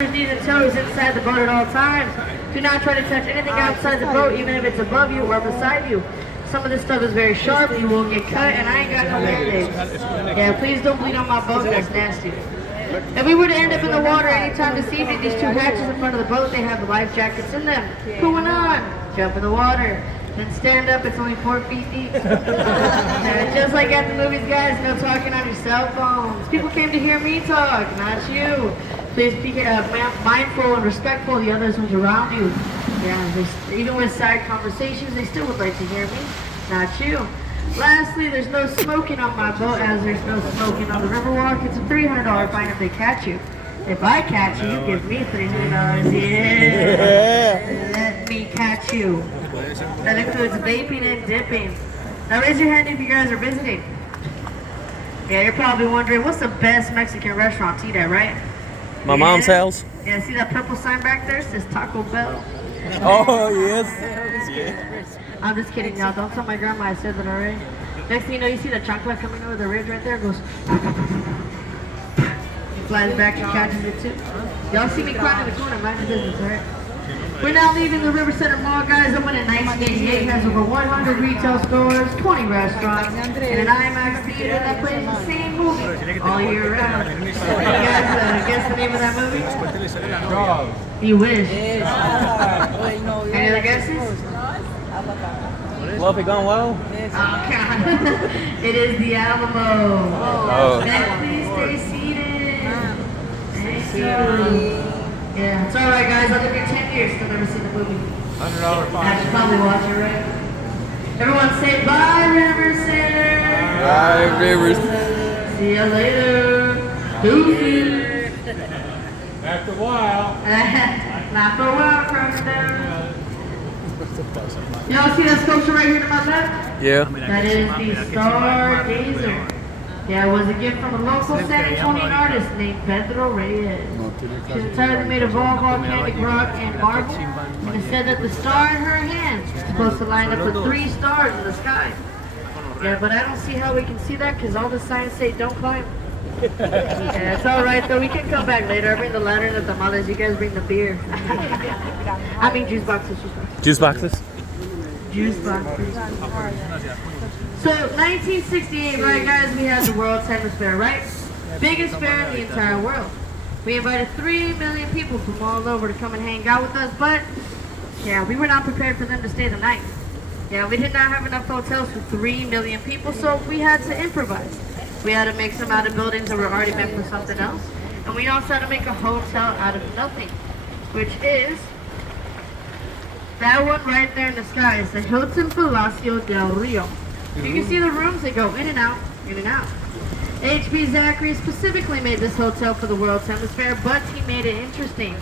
Knees and toes inside the boat at all times. Do not try to touch anything outside the boat, even if it's above you or beside you. Some of this stuff is very sharp, you will get cut, and I ain't got no band-aids. Yeah, please don't bleed on my boat, that's nasty. If we were to end up in the water anytime this evening, these two hatches in front of the boat, they have the life jackets in them. Going on, jump in the water. Then stand up, it's only 4 feet deep. Just like at the movies, guys, no talking on your cell phones. People came to hear me talk, not you. Please be mindful and respectful of the others who's around you. Yeah, even with side conversations, they still would like to hear me, not you. Lastly, there's no smoking on my boat, as there's no smoking on the Riverwalk. It's a $300 fine if they catch you. If I catch you, you give me $300. Yeah. Let me catch you. That includes vaping and dipping. Now raise your hand if you guys are visiting. Yeah, you're probably wondering, what's the best Mexican restaurant to eat at, right? My mom's house. Yeah, see that purple sign back there? It says Taco Bell. Oh, yes. I'm just kidding, y'all. Don't tell my grandma I said that already. Next thing you know, you see the chocolate coming over the ridge right there. It goes. He flies back and catches it too. Y'all see me crying in the corner. Mind your business, alright? We're now leaving the River Center Mall, guys. I went in 1988. Has over 100 retail stores, 20 restaurants, and an IMAX theater that plays the same movie all year round. You guys guess the name of that movie? You wish. Any other guesses? Fluffy gone well? Oh, God. It is the Alamo. Oh. Then please stay seated. Thank you. Yeah, it's alright, guys. I'll give you 10 years. Still never seen the movie. $100 fine. I should probably watch it, right? Everyone say bye, River Center. Bye, Rivers. See you later. Deuces. After a while. Not for a while, crocodile. Y'all see that sculpture right here to my left? Yeah. That is the Stargazer. Yeah, it was a gift from a local San Antonio artist named Pedro Reyes. She's entirely made of all volcanic rock and marble, and it said that the star in her hands is supposed to line up with 3 stars in the sky. Yeah, but I don't see how we can see that because all the signs say don't climb. Yeah, it's alright though, we can come back later. I bring the ladder and the tamales, you guys bring the beer. I mean juice boxes. Juice boxes? Juice boxes. So, 1968, right guys, we had the World's Hemisphere, right? Biggest fair in the entire world. We invited 3 million people from all over to come and hang out with us, but, yeah, we were not prepared for them to stay the night. Yeah, we did not have enough hotels for 3 million people, so we had to improvise. We had to make some out of buildings that were already meant for something else, and we also had to make a hotel out of nothing, which is that one right there in the sky. It's the Hilton Palacio del Rio. You can see the rooms, they go in and out, in and out. H.B. Zachary specifically made this hotel for the World's Hemisphere, but he made it interesting.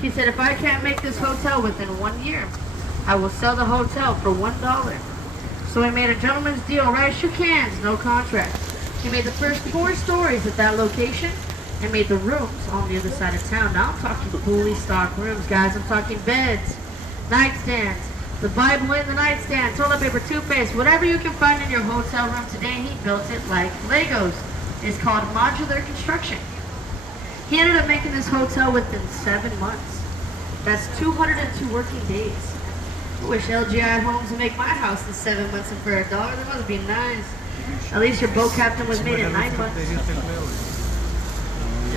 He said, if I can't make this hotel within 1 year, I will sell the hotel for $1. So he made a gentleman's deal, right? Shook hands, no contract. He made the first 4 stories at that location and made the rooms on the other side of town. Now I'm talking fully stocked rooms, guys. I'm talking beds, nightstands, the Bible in the nightstand, toilet paper, toothpaste, whatever you can find in your hotel room today, he built it like Legos. It's called modular construction. He ended up making this hotel within 7 months. That's 202 working days. I wish LGI Homes would make my house in 7 months and for $1. That must be nice. At least your boat captain was made in 9 months.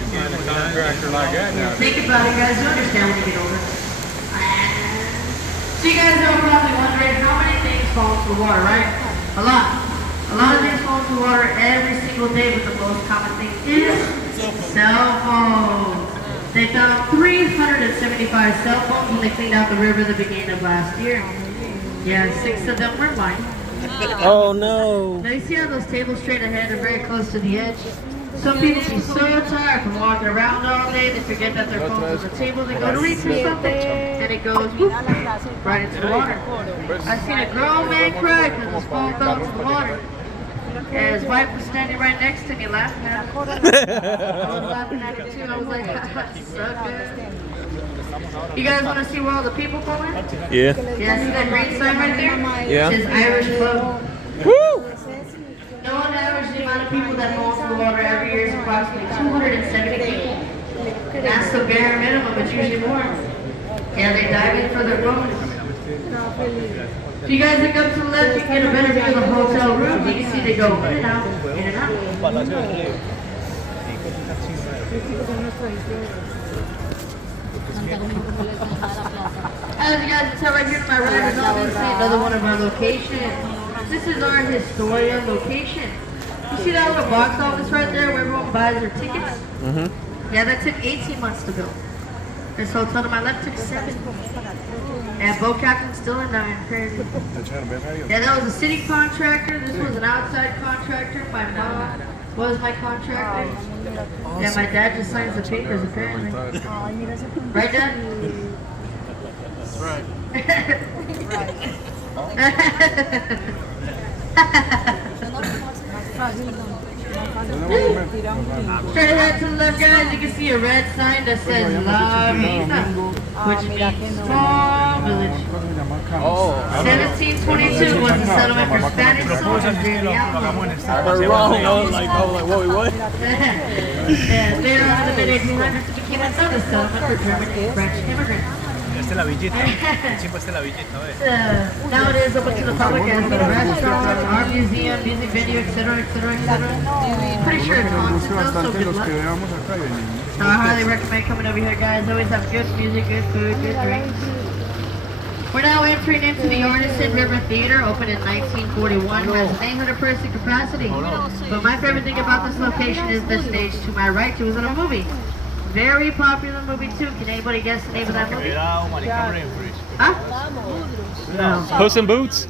Contractor like that now. Think about it, guys. You understand when you get older. So you guys are probably wondering how many things fall into the water, right? A lot. A lot of things fall into the water every single day, but the most common thing is cell phones. They found 375 cell phones when they cleaned out the river at the beginning of last year. Yeah, 6 of them were mine. Oh no. Now you see how those tables straight ahead are very close to the edge? Some people be so tired from walking around all day, they forget that their phone's on the table, they go to reach for something, and it goes whoop, right into the water. I've seen a grown man cry because his phone fell into the water. And his wife was standing right next to me laughing at him. I was laughing at it too. I was like, so good. You guys want to see where all the people go in? Yeah. Yeah, see that green sign right there? Yeah. It says Irish Club. Woo! No one average the amount of people that fall into the water every year is approximately 270 people. And that's the bare minimum, it's usually more. Yeah, they dive in for their bonus. If you guys look up to the left, you can get a better view of the hotel room. You can see they go in and out, in and out. As you guys can tell right here to my right, is another one of our locations. This is our Historia location. You see that little box office right there where everyone buys their tickets? Mm-hmm. Yeah, that took 18 months to build. This hotel to my left took 7. And boat captain still in 9. Crazy. Yeah, that was a city contractor. This was an outside contractor. My mom was my contractor. Yeah, my dad just signs the papers apparently. Right, Dad? Right. Straight ahead to the left, guys, you can see a red sign that says La Vida, which means small village. 1722 was the settlement for Spanish soldiers near the outpost. I heard wrong. I was like, what? Yeah, later on in the mid-1800s, it became another settlement for German and French immigrants. Nowadays, open to the public as a restaurant, art museum, music video, etc., etc., etc. Pretty sure it's haunted though, so good luck. So I highly recommend coming over here, guys. Always have good music, good food, good drinks. We're now entering into the Artisan River Theater, opened in 1941, has an 800-person capacity. But my favorite thing about this location is the stage to my right. It was in a movie. Very popular movie too. Can anybody guess the name of that movie? Huh? No. Puss in Boots?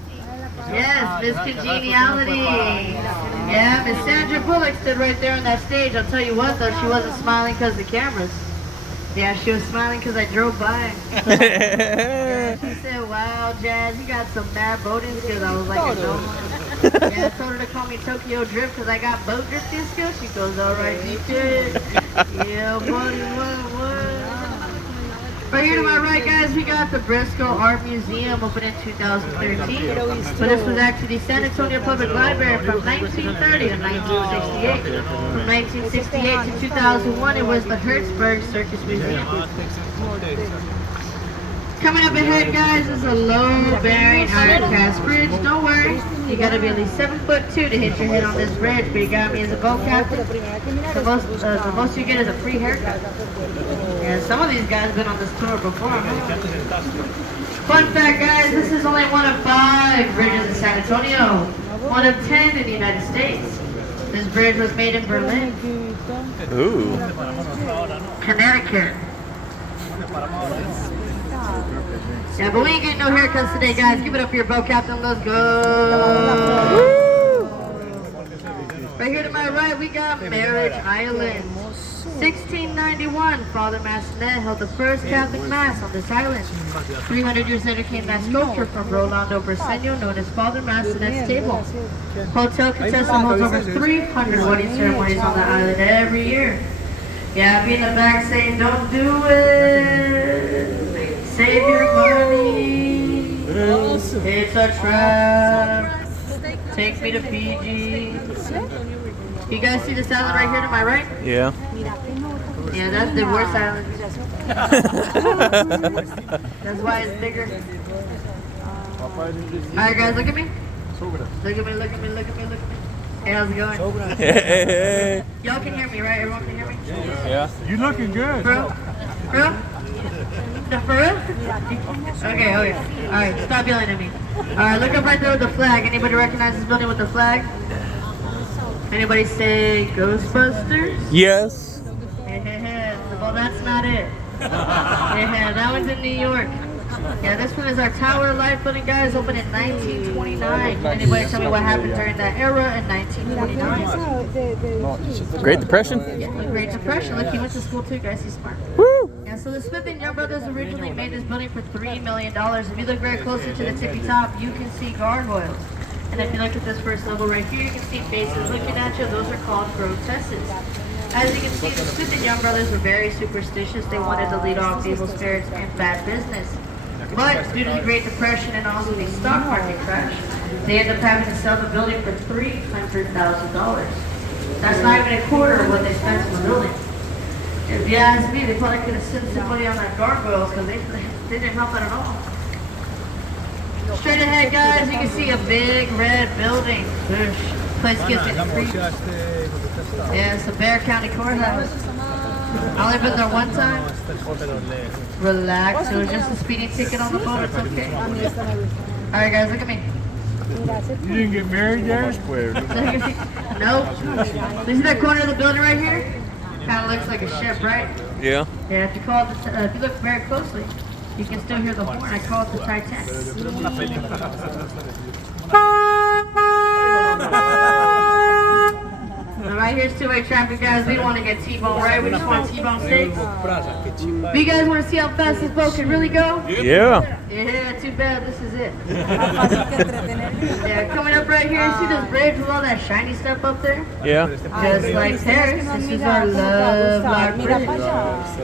Yes, Miss Congeniality. Yeah, Miss Sandra Bullock stood right there on that stage. I'll tell you what though, she wasn't smiling because of the cameras. Yeah, she was smiling because I drove by. Yeah, she said, wow, Jazz, you got some bad boating skills. I was like, no. Yeah, I told her to call me Tokyo Drift because I got boat drifting skills. She goes, alright, you did. Yeah, buddy, what? Right here to my right, guys, we got the Briscoe Art Museum opened in 2013. But this was actually the San Antonio Public Library from 1930 to 1968. From 1968 to 2001, it was the Hertzberg Circus Museum. Coming up ahead, guys, is a low-bearing iron cast bridge. Don't worry, you gotta be at least 7'2" to hit your head on this bridge. But you got me as a boat captain. The most you get is a free haircut. Yeah, some of these guys have been on this tour before. Fun fact, guys, this is only one of 5 bridges in San Antonio. One of 10 in the United States. This bridge was made in Berlin. Ooh. Connecticut. Yeah, but we ain't getting no haircuts today, guys. Give it up for your boat captain. Let's go. Right here to my right, we got Marriage Island. 1691, Father Massenet held the first Catholic Mass on this island. 300 years later came that sculpture from Rolando Briseño known as Father Massenet's Table. Hotel Contessa holds over 300 wedding ceremonies on the island every year. Yeah, I'll be in the back saying, don't do it. Save your money. It's a trap. Take me to Fiji. You guys see this island right here to my right? Yeah. Yeah, that's the worst island. That's why it's bigger. Alright guys, look at me. Look at me, look at me, look at me, look at me. Hey, how's it going? Hey. Y'all can hear me, right? Everyone can hear me? Yeah. You looking good. For real? For real? No, for real? Okay. Alright, stop yelling at me. Alright, look up right there with the flag. Anybody recognize this building with the flag? Anybody say Ghostbusters? Yes. Well, that's not it. Yeah, that one's in New York. Yeah, this one is our Tower Life building, guys, opened in 1929. Anybody tell me what happened during that era in 1929? Great Depression? Yeah, Great Depression. Look, he went to school too, guys. He's smart. Woo! Yeah, so the Smith and Young brothers originally made this building for $3 million. If you look very closely to the tippy top, you can see gargoyles. And if you look at this first level right here, you can see faces looking at you. Those are called grotesques. As you can see, the Smith and Young brothers were very superstitious. They wanted to lead off evil spirits and bad business. But due to the Great Depression and also the stock market crash, they ended up having to sell the building for $300,000. That's not even a quarter of what they spent on the building. If you ask me, they probably could have sent somebody on that gargoyles because they didn't help it at all. Straight ahead, guys, you can see a big red building. This place gets it free. Yeah, it's the Bear County Courthouse. I only been there one time. Relax, it was just a speeding ticket on the phone, it's okay. Alright guys, look at me. You didn't get married there? Nope. You see that corner of the building right here? Kind of looks like a ship, right? Yeah. Yeah, if you look very closely, you can still hear the horn. I call it the Titanic. Now right here's two-way traffic, guys. We don't want to get T-bone, right? We just want T-bone steaks. Do you guys want to see how fast this boat can really go? Yeah. Yeah, too bad. This is it. Yeah, coming up right here, see this bridge with all that shiny stuff up there? Yeah. Just like Paris, this is our love lock bridge.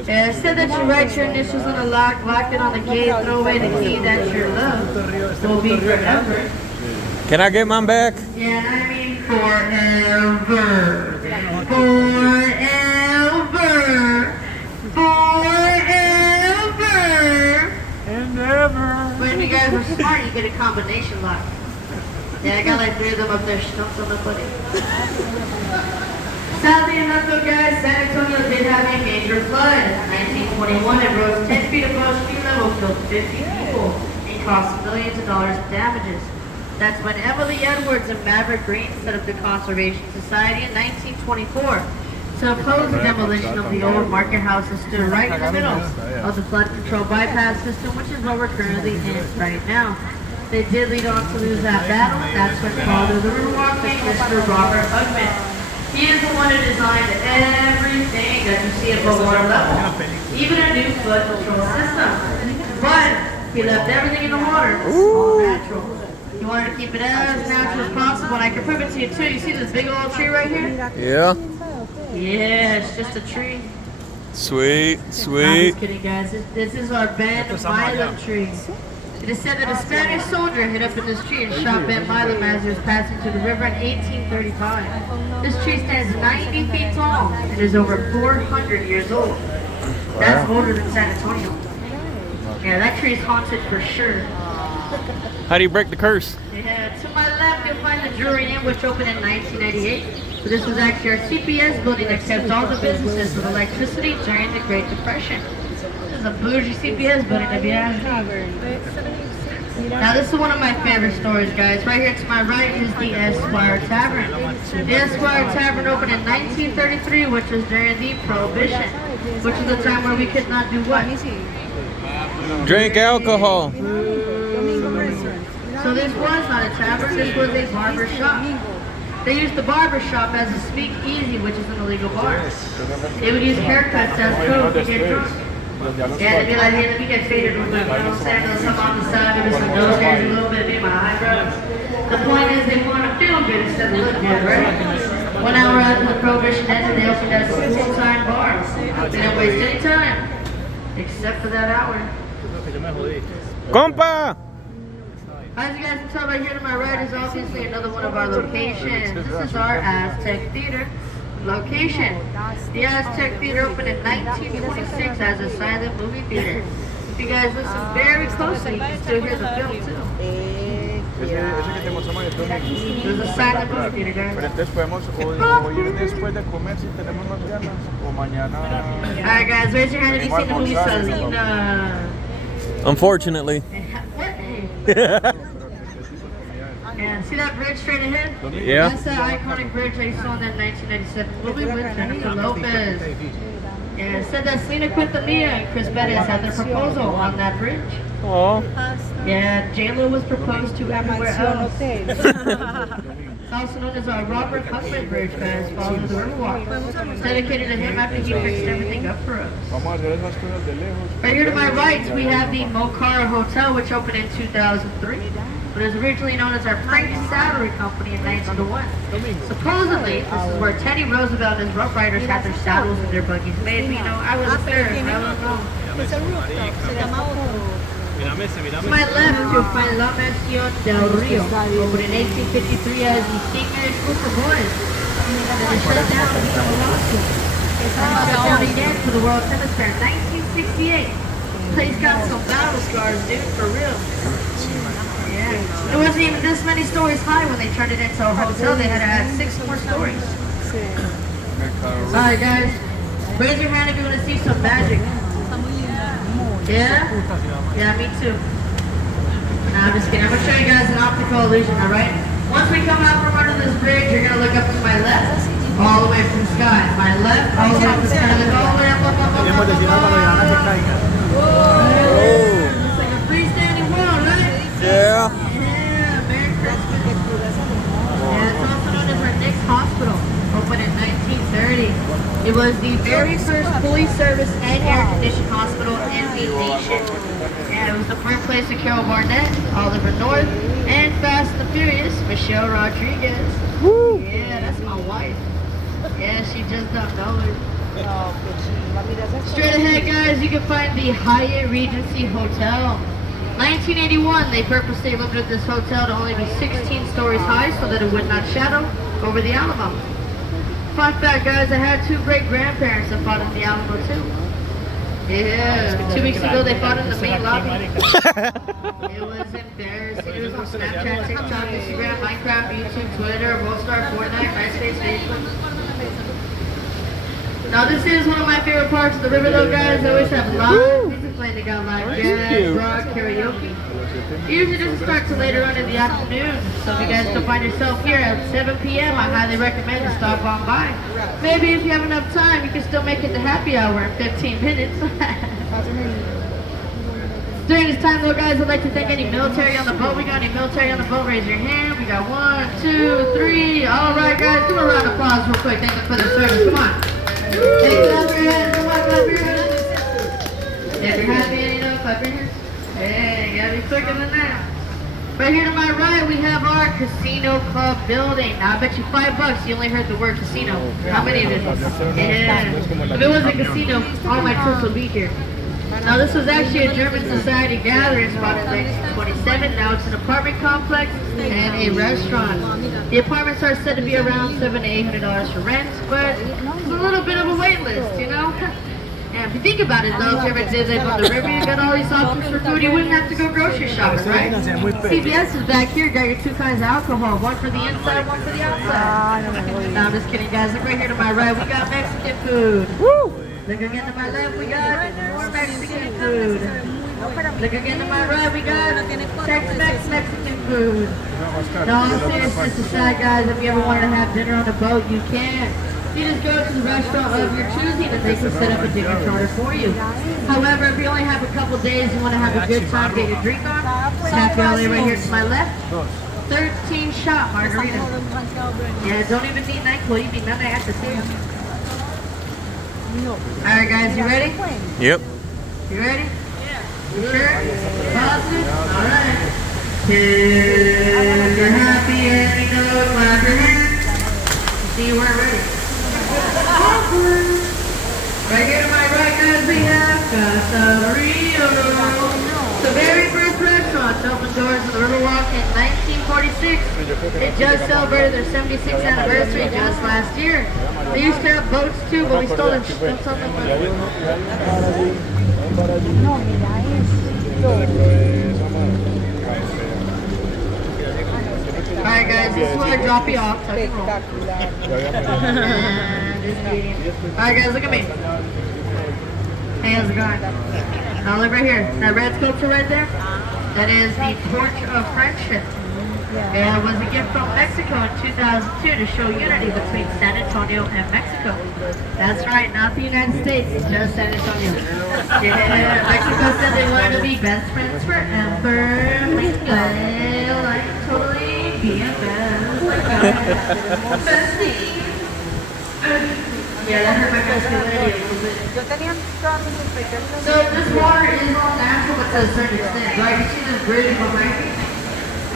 Yeah, it said that you write your initials on the lock, lock it on the gate, throw away the key, that your love will be forever. Can I get mine back? Yeah, I mean forever. Forever. Forever. And ever. But if you guys are smart, you get a combination lock. Yeah, I got like 3 of them up there. Don't tell nobody. Sadly enough though, guys, San Antonio did have a major flood. In 1921, it rose 10 feet above street level, killed 50 people, and cost millions of dollars in damages. That's when Emily Edwards and Maverick Green set up the Conservation Society in 1924 to oppose the demolition of the old market house that stood right in the middle of the flood control bypass system, which is what we're currently in right now. They did lead on to lose that battle. That's when Father of the Riverwalk came, Mr. Robert Hugman. He is the one who designed everything that you see above water level, even a new flood control system. But he left everything in the water. It's all natural. He wanted to keep it as natural as possible, and I can prove it to you too. You see this big old tree right here? Yeah. Yeah, it's just a tree. Sweet, I'm sweet. just kidding, guys. This is our Ben Milam tree. It is said that a Spanish soldier hid up in this tree and shot Ben Milam as he was passing through the river in 1835. This tree stands 90 feet tall and is over 400 years old. That's older than San Antonio. Yeah, that tree is haunted for sure. How do you break the curse? Yeah, to my left you'll find the Jewelry Inn, which opened in 1998. So this was actually our CPS building that kept all the businesses with electricity during the Great Depression. This is a bougie CPS building, to be honest. Now this is one of my favorite stories, guys. Right here to my right is the Esquire Tavern. The Esquire Tavern opened in 1933, which was during the Prohibition, which was the time where we could not do what? Drink alcohol. So this was not a tavern, this was a barber shop. They used the barber shop as a speakeasy, which is an illegal bar. They would use haircuts as code to get drunk. Yeah, they'd be like, hey, let me get faded real quick, you know what I'm saying? There's some on the side, maybe some nose hairs, a little bit, maybe my eyebrows. The point is they want to feel good instead of look good, right? 1 hour after the Prohibition ended, they opened as a full-time bar. They didn't waste any time, except for that hour. Compa! As you guys can tell right here to my right is obviously another one of our locations. This is our Aztec Theater location. The Aztec Theater opened in 1926 as a silent movie theater. If you guys listen very closely, you can still hear the film too. There's a silent movie theater, guys. Alright guys, raise your hand if you've seen the movie Selena. Unfortunately. What? Yeah, see that bridge straight ahead? Yeah. That's that iconic bridge that you saw in that 1997 movie with Jennifer Lopez. Yeah, it said that Selena Quintanilla and Chris Bettis had their proposal on that bridge. Aw. Yeah, J-Lo was proposed to everywhere else. It's also known as our Robert Hugman Bridge, guys, followed the Riverwalk. It's dedicated to him after he fixed everything up for us. Right here to my right, we have the Mocara Hotel, which opened in 2003. But it was originally known as our Frank Saddlery Company in 1901. Supposedly, this is where Teddy Roosevelt and his Rough Riders had their saddles and their buggies made. You know, I was there, I don't know. To my left, you'll find La Mansión del Rio, opened in 1853 as the Senior Super Boys. And then it shut down and became a lawsuit. shut down again for the World Tennis Fair in 1968. Place got some battle scars, dude, for real. Yeah. It wasn't even this many stories high when they turned it into a hotel. They had to add 6 more stories. Alright, guys. Raise your hand if you want to see some magic. Yeah? Yeah, me too. Nah, I'm just kidding. I'm going to show you guys an optical illusion, alright? Once we come out from under this bridge, you're going to look up to my left, all the way from the sky. My left, all the way from the sky. Look all the way up. Whoa! It's like a freestanding world, right? Yeah. Yeah, Merry Christmas. Yeah, it's also known as our Nick's Hospital, opened in 1930. It was the very first fully serviced and air-conditioned hospital in the nation. And it was the birthplace of Carol Barnett, Oliver North, and Fast and the Furious, Michelle Rodriguez. Woo! Yeah, that's my wife. Yeah, she just don't know it. Straight ahead, guys, you can find the Hyatt Regency Hotel. 1981, they purposely limited this hotel to only be 16 stories high so that it would not shadow over the Alamo. Fun fact, guys, I had 2 great-grandparents that fought in the Alamo, too. Yeah, 2 weeks ago they fought in the main lobby. It was embarrassing. It was on Snapchat, TikTok, Instagram, Minecraft, YouTube, Twitter, Worldstar, Fortnite, MySpace, Facebook. Now this is one of my favorite parts of the river though, guys. They always have live music playing. They got live jazz, rock, karaoke. It usually doesn't start till later on in the afternoon. So if you guys still find yourself here at 7 p.m., I highly recommend you stop on by. Maybe if you have enough time, you can still make it to happy hour in 15 minutes. During this time though, guys, I'd like to thank any military on the boat. We got any military on the boat? Raise your hand. We got 1, 2, 3. All right, guys, give a round of applause real quick. Thank you for their service. Come on. Hey, clap your hands. Come on, clap your hands. If you're happy and you know, clap your hands. Hey, you gotta be quicker than that. Right here to my right, we have our casino club building. Now, I bet you $5 you only heard the word casino. How many of it? Yeah. If it was a casino, all my troops would be here. Now, this was actually a German society gathering spot in 1927. Now, it's an apartment complex and a restaurant. The apartments are said to be around $700 to $800 for rent, but it's a little bit of a wait list, you know? And if you think about it, though, if you ever did live on the river, you got all these options for food, you wouldn't have to go grocery shopping, right? CVS is back here, got your 2 kinds of alcohol, one for the inside, one for the outside. No, I'm just kidding, guys. Look right here to my right, we got Mexican food. Woo! Look again to my left, we got more Mexican food. Look again to my right, we got Tex-Mex Mexican food. No, I'm seriousness aside, guys, if you ever wanted to have dinner on a boat, you can. You just go to the restaurant of your choosing and they can set up a dinner charter for you. However, if you only have a couple days and want to have a good time, get your drink on, happy alley right here to my left. 13-shot margarita. Yeah, don't even need NyQuil, you need none at the same. Alright guys, you ready? Yep. You ready? Yeah. You sure? Positive? Alright. If you're happy and you know it, clap your hands. See, you weren't ready. Right here to my right, guys, we have San Rio. The very first restaurant to open doors in the Riverwalk in 1946. They just celebrated their 76th anniversary just last year. They used to have boats too, but we stole them. Alright guys, this is where I drop you off. Alright guys, look at me. Hey, how's it going? Now look right here. That red sculpture right there, that is the Torch of Friendship. It was a gift from Mexico in 2002 to show unity between San Antonio and Mexico. That's right, not the United States, just San Antonio. Yeah, Mexico said they wanted to be best friends forever. Like totally BFFs. Bestie. Yeah, that hurt my masculinity a little bit. So this water is all natural, but to a certain extent, right? You see this bridge behind me?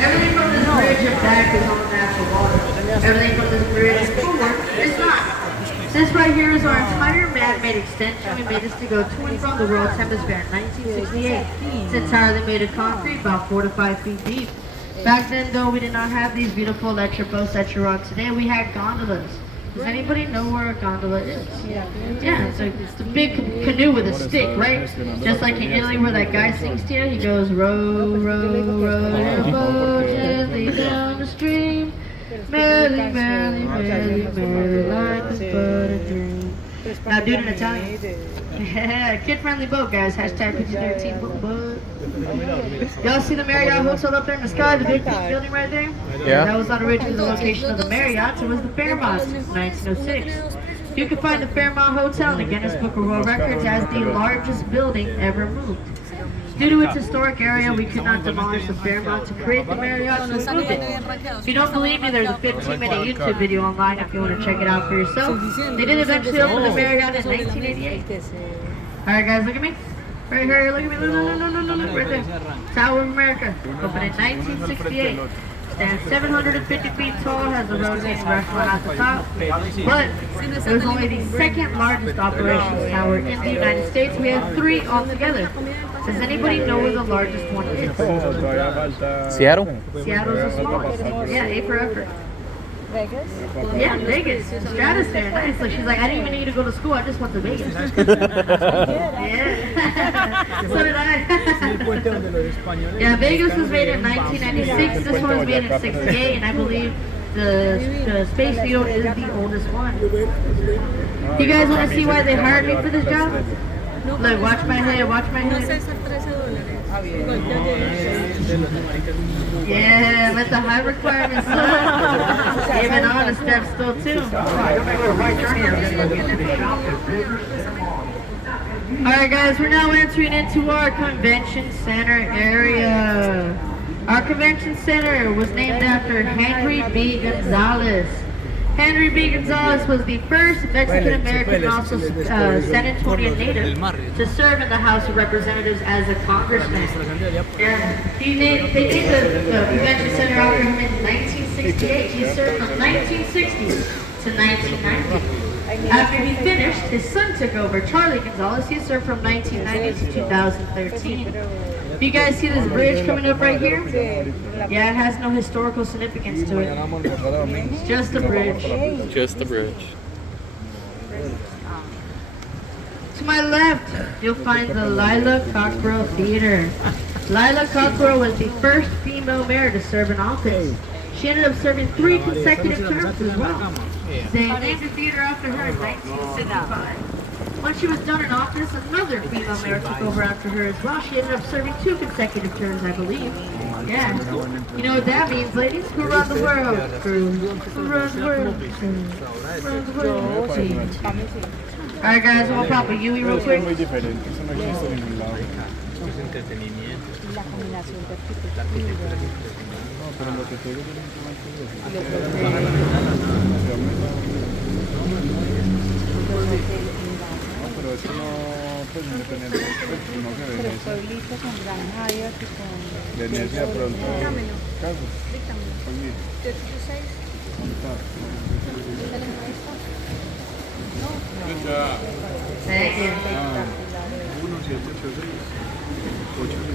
Everything from this bridge and back is all natural water. Everything from this bridge forward is not. This right here is our entire man-made extension. We made this to go to and from the World Tennis Fair in 1968. It's entirely made of concrete, about 4 to 5 feet deep. Back then, though, we did not have these beautiful electric boats that you're on today. We had gondolas. Does anybody know where a gondola is? Yeah, it's a big canoe with a stick, right? Just like in Italy where that guy sings to you, he goes, row, row, row your boat gently down the stream. Merrily, merrily, merrily, merrily, life is but a dream. Now do it in Italian. Yeah, kid-friendly boat, guys. Hashtag PG-13 boat. Y'all see the Marriott Hotel up there in the sky, the big pink building right there? Yeah. That was not originally the location of the Marriott. It was the Fairmont since 1906. You can find the Fairmont Hotel in the Guinness Book of World Records as the largest building ever moved. Due to its historic area, we could not demolish the Fairmont to create the Marriott, so we moved it. If you don't believe me, there's a 15-minute YouTube video online if you want to check it out for yourself. They did eventually open the Marriott in 1988. Alright guys, look at me. Right here, look at me. Look, right there. Tower of America. Opened in 1968. Stands 750 feet tall, has a rotating restaurant at the top. But it was only the second largest operations tower in the United States. We have 3 altogether. Does anybody know where the largest one is? Seattle? Seattle's the smallest. Yeah, A for effort. Vegas? Yeah, Vegas. Stratosphere. Nice. Like she's like, I didn't even need to go to school. I just went to Vegas. Yeah. So did I. Yeah, Vegas was made in 1996. This one was made in 68, and I believe the Space Needle is the oldest one. You guys want to see why they hired me for this job? Look, watch my head. Watch my head. Yeah, let the high requirements slide. Even on a step still too. Alright guys, we're now entering into our convention center area. Our convention center was named after Henry B. Gonzalez. Henry B. Gonzalez was the first Mexican-American and also San Antonio native to serve in the House of Representatives as a congressman. Yeah. They named the convention center after him in 1968. He served from 1960 to 1990. After he finished, his son took over, Charlie Gonzalez. He served from 1990 to 2013. Do you guys see this bridge coming up right here? Yeah, it has no historical significance to it. It's just a bridge. Just the bridge. To my left, you'll find the Lila Cockrell Theater. Lila Cockrell was the first female mayor to serve in office. She ended up serving 3 consecutive terms as well. They named the theater after her in 1965. When she was done in office, another female mayor took over after her as well. She ended up serving 2 consecutive terms, I believe. Yeah. You know what that means, ladies? Who runs the world? Who runs the world? Who runs the world? Alright guys, we'll pop a Yui real quick. Pero esto no, pues independiente, no que Pero pueblitos con granjas y con... Venecia pronto. Casos. Thank you.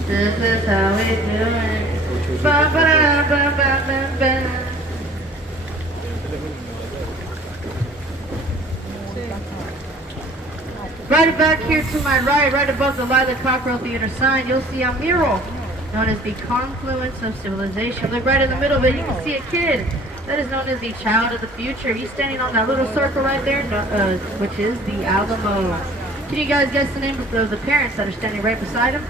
This is how we do it. Ba-ba-da-ba-ba-ba-ba. Right back here to my right, right above the Lila Cockrell Theater sign, you'll see a mural known as the Confluence of Civilization. Look right in the middle of it, you can see a kid. That is known as the child of the future. He's standing on that little circle right there, which is the Alamo. Can you guys guess the name of the parents that are standing right beside him?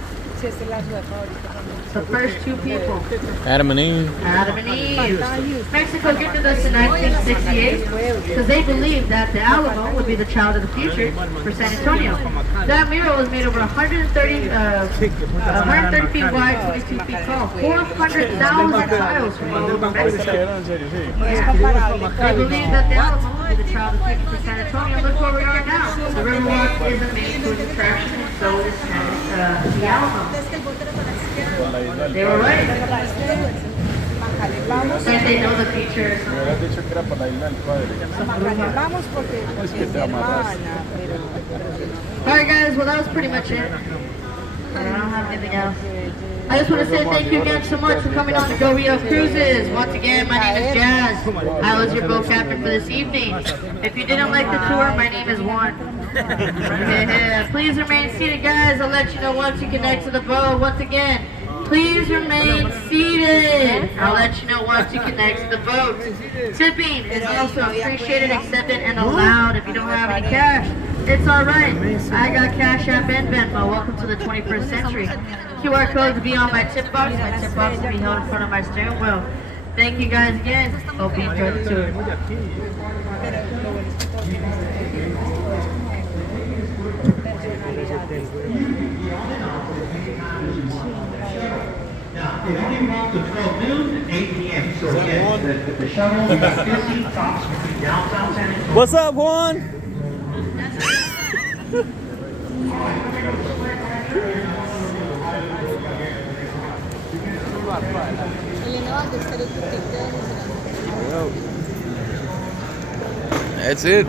The first 2 people. Adam and Eve. Adam and Eve. Mexico gifted us in 1968 because they believed that the Alamo would be the child of the future for San Antonio. That mural was made over 130 feet wide, 22 feet tall, 400,000 tiles from all over Mexico. They believe that the Alamo would be the child of the future for San Antonio. Look where we are now. The Riverwalk is a main tourist attraction, and so is the Alamo. They were right. And they know the future. Alright guys, well that was pretty much it. I don't have anything else. I just want to say thank you again so much for coming on to Go Rio Cruises. Once again, my name is Jazz. I was your boat captain for this evening. If you didn't like the tour, my name is Juan. Yeah, please remain seated, guys. I'll let you know once you connect to the boat. Once again, please remain seated. I'll let you know once you connect to the boat. Tipping is also appreciated, accepted, and allowed. If you don't have any cash, it's all right. I got Cash App and Venmo. Welcome to the 21st century. QR codes will be on my tip box. My tip box will be held in front of my steering wheel. Thank you guys again. Hope you enjoyed the tour. Now, it only runs to 12 noon and 8 p.m. So again, the shuttle is 50 stops between downtown San Antonio. What's up, Juan? That's it.